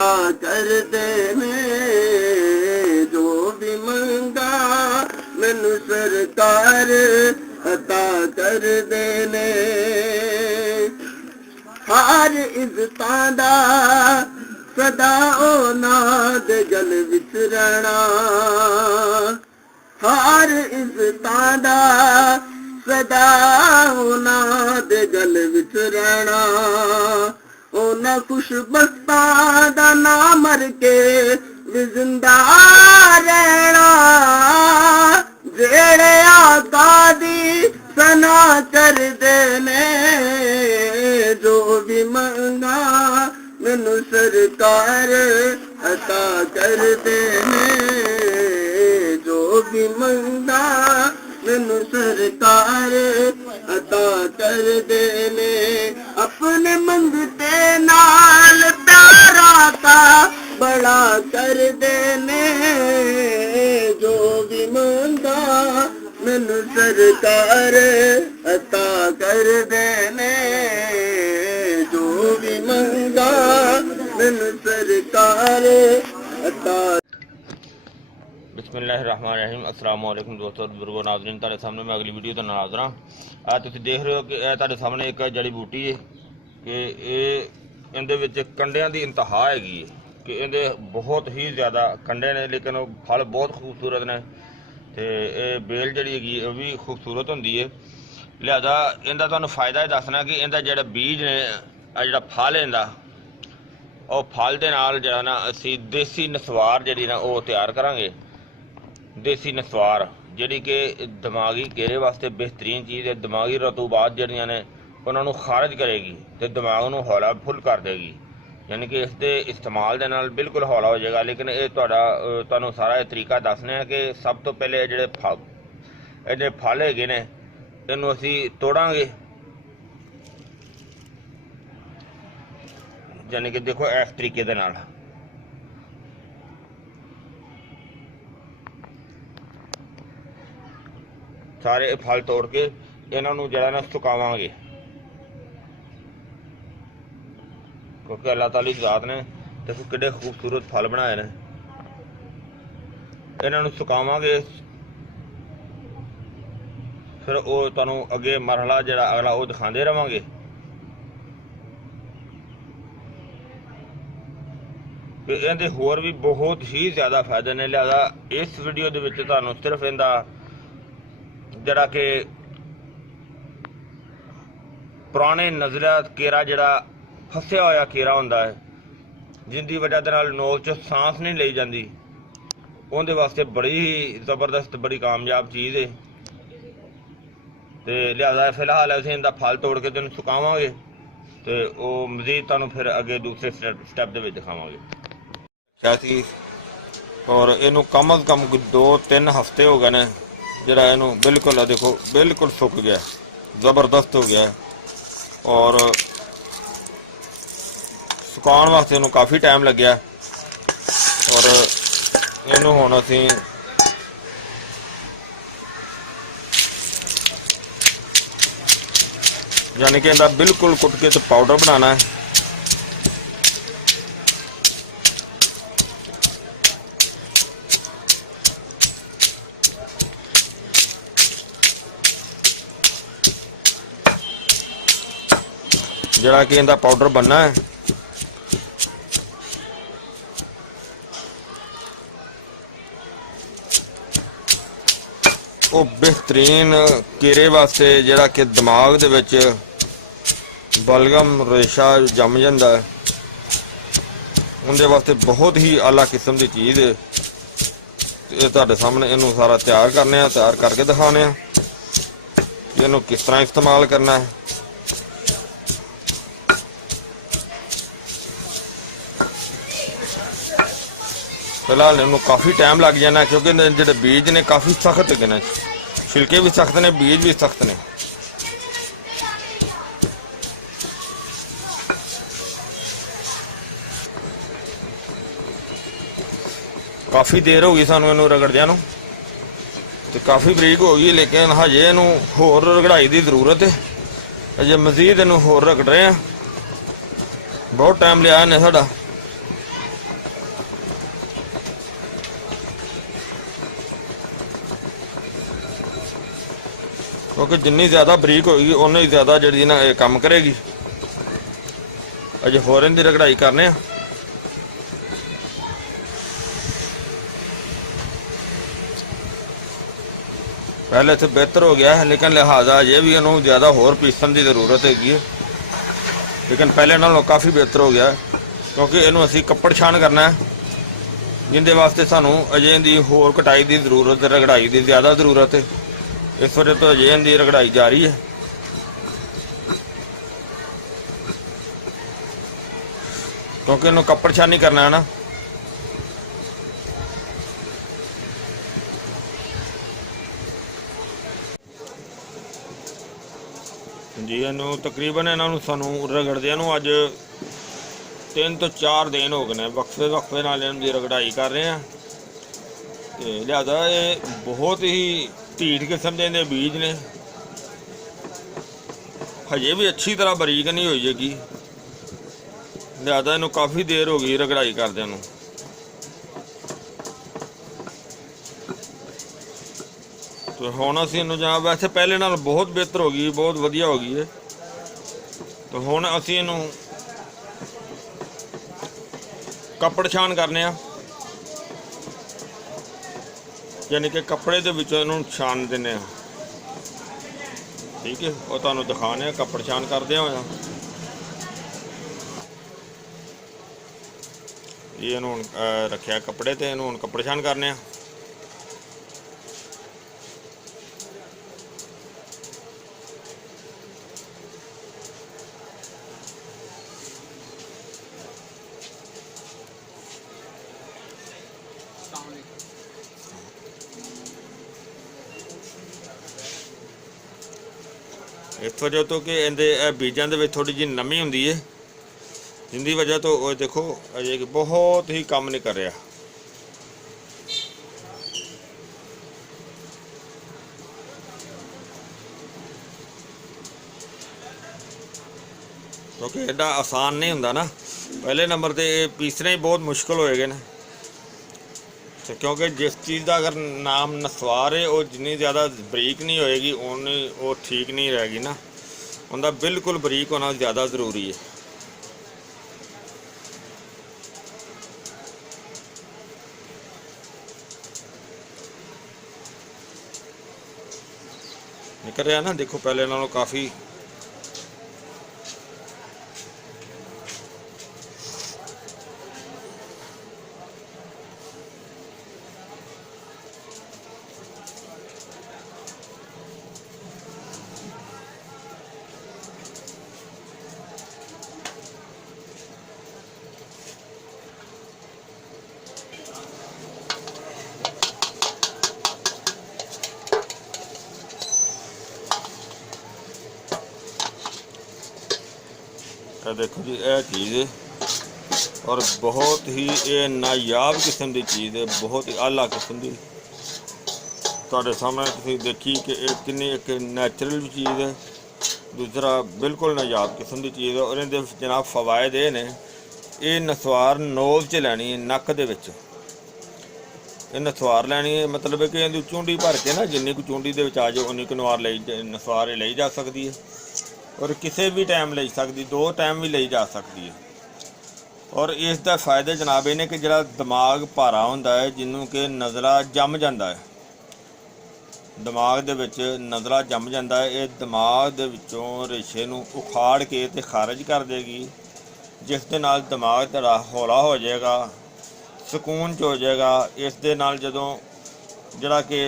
कर देने जो भी मंगा मैनू सरकार अता कर देने हर इज्जतां दा सदा औलाद गल विच रहना हर इज्जतां दा सदा औलाद गल विच रहना उन्हें खुशबख्तां दा ना मर के भी जिंदा रहना जेड़े आका दी सना कर देने जो भी मंगा मैनू सरकार अता कर देने जो भी मंगा मैनू सरकार अता कर देने अपने मंगते नाल प्यारा का बड़ा कर देने जो भी मंगा मैनू सरकार अता कर देने जो भी मंगा मैनू सरकार अता। बिस्मिल्लाहिर्रहमानिर्रहीम अस्सलाम वालेकुम दोस्तों बुजुर्गों नाज़रीन तुहाडे सामने मैं अगली वीडियो तो नाज़र हाँ। तुसीं देख रहे हो कि तुहाडे सामने एक जड़ी बूटी है कि इहदे विच कंडियां दी इंतहा हैगी कि इहदे बहुत ही ज़्यादा कंडे ने लेकिन वो फल बहुत खूबसूरत ने ते बेल जड़ी हैगी वो भी खूबसूरत होंदी है। लिहाजा इहदा तुहानूं फ़ायदा ही दसना कि इहदा जिहड़ा बीज ने जिहड़ा फल इहदा और फल दे नाल जिहड़ा ना असीं देसी नसवार जिहड़ी ना वो तैयार करांगे। देसी नसवार जिहड़ी कि दिमागी घेरे वास्ते बेहतरीन चीज़ है। दिमागी रतूबात जिहड़ियां ने उन्होंने खारिज करेगी तो दिमाग नूं हौला फुल कर देगी, यानी कि इसके इस्तेमाल दे नाल बिल्कुल हौला हो जाएगा। लेकिन ये तुहानूं सारा तरीका दसने कि सब तो पहले जिहड़े फल हैगे ने इहनूं असीं तोड़ांगे, यानी कि देखो इस तरीके दे नाल सारे फल तोड़ के इन्हां नूं जिहड़ा ना सुकावांगे, क्योंकि अल्लाह ताला दी ज़ात ने देखो किड्डे खूबसूरत फल बनाए ने। इन्हां नूं सुकावांगे फिर वो तुहानूं अगे मरहला जिहड़ा अगला वो दिखांदे रहांगे। इहदे होर भी बहुत ही ज़्यादा फायदे ने। लिहाजा इस वीडियो दे विच तुहानूं सिर्फ इहदा जिहड़ा कि पुराने नज़ला केरा जिहड़ा फसिया होया केरा हुंदा है जिंदी वजह दे नाल नोक च सांस नहीं लई जाती, उहदे वास्ते बड़ी ही ज़बरदस्त बड़ी कामयाब चीज़ है। तो लिहाजा फिलहाल असीं इहदा फल तोड़ के तुहानूं सुकावांगे तो वो मजीद तुहानूं फिर अगे दूसरे स्टैप दे विच दिखावांगे। और इनू कम अज़ कम 2-3 हफ्ते हो गए ने जरा इनू बिल्कुल देखो बिल्कुल सुक गया, ज़बरदस्त हो गया और सुकाउण वास्ते इनू काफ़ी टाइम लग्या और इनू हुण असीं यानी कि इहदा बिल्कुल कुट के तो पाउडर बनाना है। जरा कि इहदा पाउडर बनना है वो बेहतरीन केरे वास्ते जरा कि दिमाग दे विच बलगम रेशा जम जाता है, उनके वास्ते बहुत ही आला किस्म की चीज़ है। ये तुहाडे सामने इनू सारा तैयार करने तैयार करके दिखाने इनू किस तरह इस्तेमाल करना है। फिलहाल इन्हों काफ़ी टाइम लग जाना क्योंकि जो बीज ने काफ़ी सख्त है ने, छिलके भी सख्त ने बीज भी सख्त ने। काफ़ी देर हो गई सानू इनू रगड़दियां नूं तो काफ़ी बरीक हो गई, लेकिन हजे इनू होर रगड़ाई की जरूरत है। अजे मजीद इनू होर रगड़ रहे हैं, बहुत टाइम लिया इन्हें साडा। क्योंकि जिन्नी ज़्यादा बरीक होगी उन्नी ज़्यादा जी ना ये काम करेगी। अजे होर इनकी रगड़ाई करने। पहले इतने बेहतर हो गया है, लेकिन लिहाजा अजे भी इन्हों ज़्यादा होर पीसन की जरूरत हैगी है, लेकिन पहले नालों काफ़ी बेहतर हो गया है, क्योंकि इनू असी कपड़ छान करना है, जिंदे वास्ते सानू अजे इनकी होर कटाई की जरूरत, रगड़ाई की ज़्यादा जरूरत है। इस वजह तो अजे इनकी रगड़ाई जारी है। क्योंकि इनू कपड़ छानी करना है ना। जी इनू तकरीबन इन्हों सानू रगड़दे अज 3 ਤੋਂ 4 दिन हो गए, वक्फे वक्फे नाल इनकी रगड़ाई कर रहे हैं। तो लिहाजा ये बहुत ही ढीठ किस्म के इनके बीज ने, हजे भी अच्छी तरह बरीक नहीं हुई हैगी। लिहाजा इनू काफ़ी देर हो गई रगड़ाई करदे नूं। तो हुण असीं इनू जां वैसे पहले नाल बहुत बेहतर हो गई, बहुत वधिया हो गई है। तो हुण असीं इनू कपड़ छान करने, यानी कि कपड़े दे विचों इनू छान देने। ठीक है, वो तुहानूं दिखाने कपड़ छान करदे होया। ये इनू रखिया कपड़े ते, इनू हुण कपड़ छान करने। इस वजह तो कि इनके बीजों के थोड़ी जी नमी होंगी है, जिंदी वजह तो वो देखो अजे बहुत ही काम नहीं कर रहा। क्योंकि एडा आसान नहीं होंदा ना। पहले नंबर पर ये पीसने ही बहुत मुश्किल होए गए हैं। तो क्योंकि जिस चीज़ का अगर नाम नस्वार है, वो जिनी ज़्यादा बरीक नहीं होएगी उन्नी वो ठीक नहीं रहेगी ना। उनका बिल्कुल बरीक होना ज़्यादा ज़रूरी है। निकल रहा ना, देखो पहले नालों काफ़ी। देखो जी यह चीज़ है, और बहुत ही ये नायाब किस्म की चीज़ है, बहुत ही आला किस्म की। तुहाडे सामने तुसीं देखी कि एक कितनी एक नैचुरल भी चीज़ है, दूसरा बिल्कुल नायाब किस्म की चीज़ है। और इहदे जनाब फवायद ये ने, ये नसवार नोज च लैनी है, नक दे विच ये नसवार लैनी है। मतलब है कि इहदी चूंडी भर के ना, जिन्नी को चूंडी दे विच आ जाए उन्नी को नसवार लई जा सकती है, और किसी भी टाइम ले सकती, 2 टाइम भी ले जा सकती है। और इसका फायदा जनाब इन्हें कि जरा दिमाग भारा होंदा है, जिन्हों कि नज़ला जम जाता है, दिमाग दे विच नज़ला जम जाता है, ये दिमाग दे विचों रेशे नूं उखाड़ के ते खारिज कर देगी, जिस दे नाल दिमाग तेरा हौला हो जाएगा, सुकून च हो जाएगा। इस दे नाल जदों जरा कि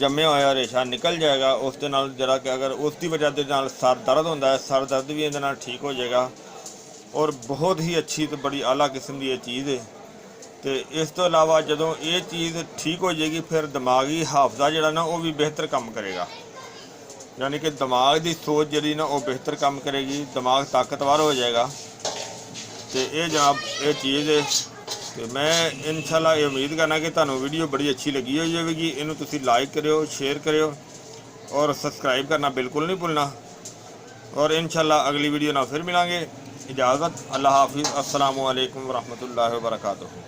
जम्मिया होया रेशा निकल जाएगा, उस दे नाल जरा कि अगर उसकी वजह के नाल सर दर्द होंदा है, सर दर्द भी इहदे नाल ठीक हो जाएगा। और बहुत ही अच्छी तो बड़ी आला किस्म की ये चीज़ है। तो इस तो इलावा जदों ये चीज़ ठीक हो जाएगी, फिर दिमागी हाफजा जिहड़ा ना वो भी बेहतर काम करेगा, यानी कि दिमाग की सोच जी ना वो बेहतर काम करेगी, दिमाग ताकतवर हो जाएगा। तो ये जनाब ये चीज़ है। तो मैं इंशाल्लाह ये उम्मीद करना कि तुहानूं वीडियो बड़ी अच्छी लगी हुई होगी। इनू तुसीं लाइक करियो, शेयर करियो और सबसक्राइब करना बिल्कुल नहीं भूलना। और इंशाल्लाह अगली वीडियो ना फिर मिलांगे। इजाज़त, अल्लाह हाफिज़, अस्सलामु अलैकुम वरहमतुल्लाहि वबरकातुहू।